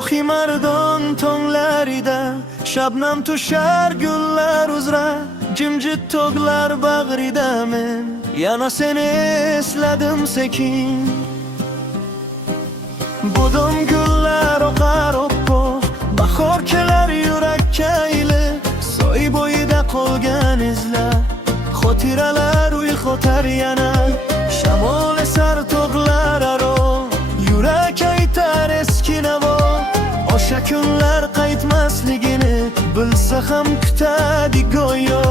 shohi mardon tonglarida shabnam tushar gullar uzra, jimjit tog'lar bag'rida men yana seni esladim sekin. Budum gullar oqar oppoq, bahor kelar yurakka ilib, soy bo'yida qolgan izlar, xotiralar uyg'otar yana. Shamol esar tog'lar aro, yurak aytar eski navo. O'sha kunlar qaytmasligini bilsa ham kutadi go'yo.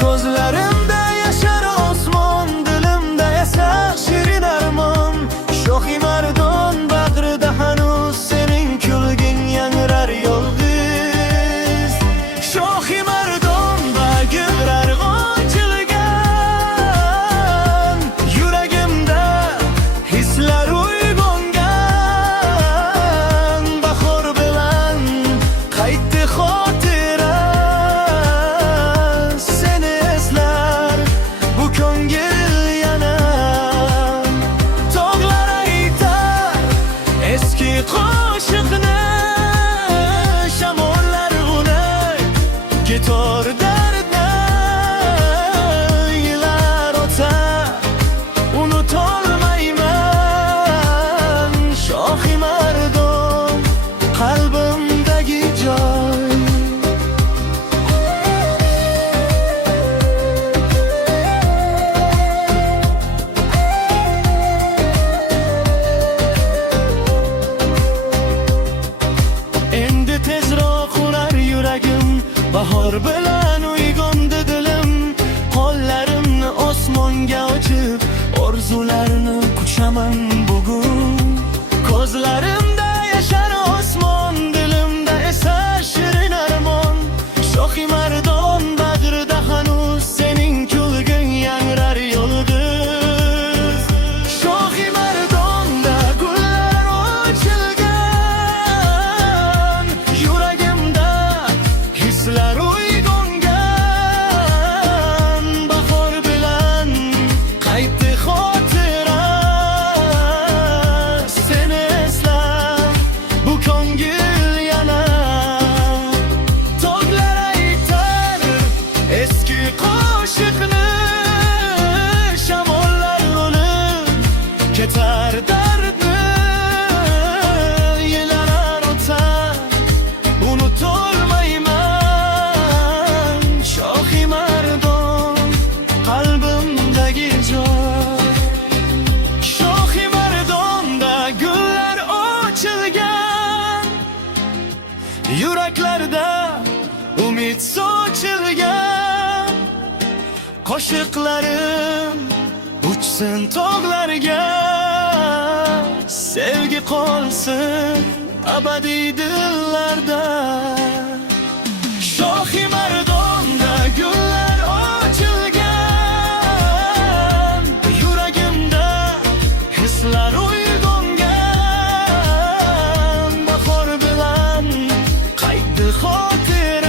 Ko'zlarimda yashar osmon, dilimda esa shirin armon. Shohi mardon bag'rida hanuz sening kulging yangrar yolg'iz. Shohi mardon bag'rar ochilgan, yuragimda hislar uyg'ongan. Bahor bilan qaytdi xotira, seni eslar bu ko'ngil yana. Tog'lar aytar eski qo'shiqni, shamollar uni gitor dardni. Yillar o'tar unutolmayman shohi mardon qalbimdagi joy. Endi tezroq urar yuragim, bahor bilan uyg'ondi dilim. Qo'llarimni osmonga ochib, orzularni quchaman bugun. Ko'zlarimda yashar osmon, dilimda esa shirin armon. Shohi mardon bag'rida hanuz sening kulging yangrar yolg'iz. Shohi mardonda gullar ochilgan, yuragimda hislar uyg'ongan. Bahor bilan qaytdi xotira, seni eslab bu ko'ngil yana. Tog'lar aytar eski qo'shiqni, shamollar olib ketar dardni. Yillar o'tar unutolmayman shohi mardon qalbimdagi joy. Shohi mardonda gullar ochilgan, yuraklarda umid sochilgan. Qo'shiqlarim uchsin tog'larga, sevgi qolsin abadiy dillarda. Shohi mardonda gullar ochilgan, yuragimda hislar uyg'ongan. Bahor bilan qaytdi xotira,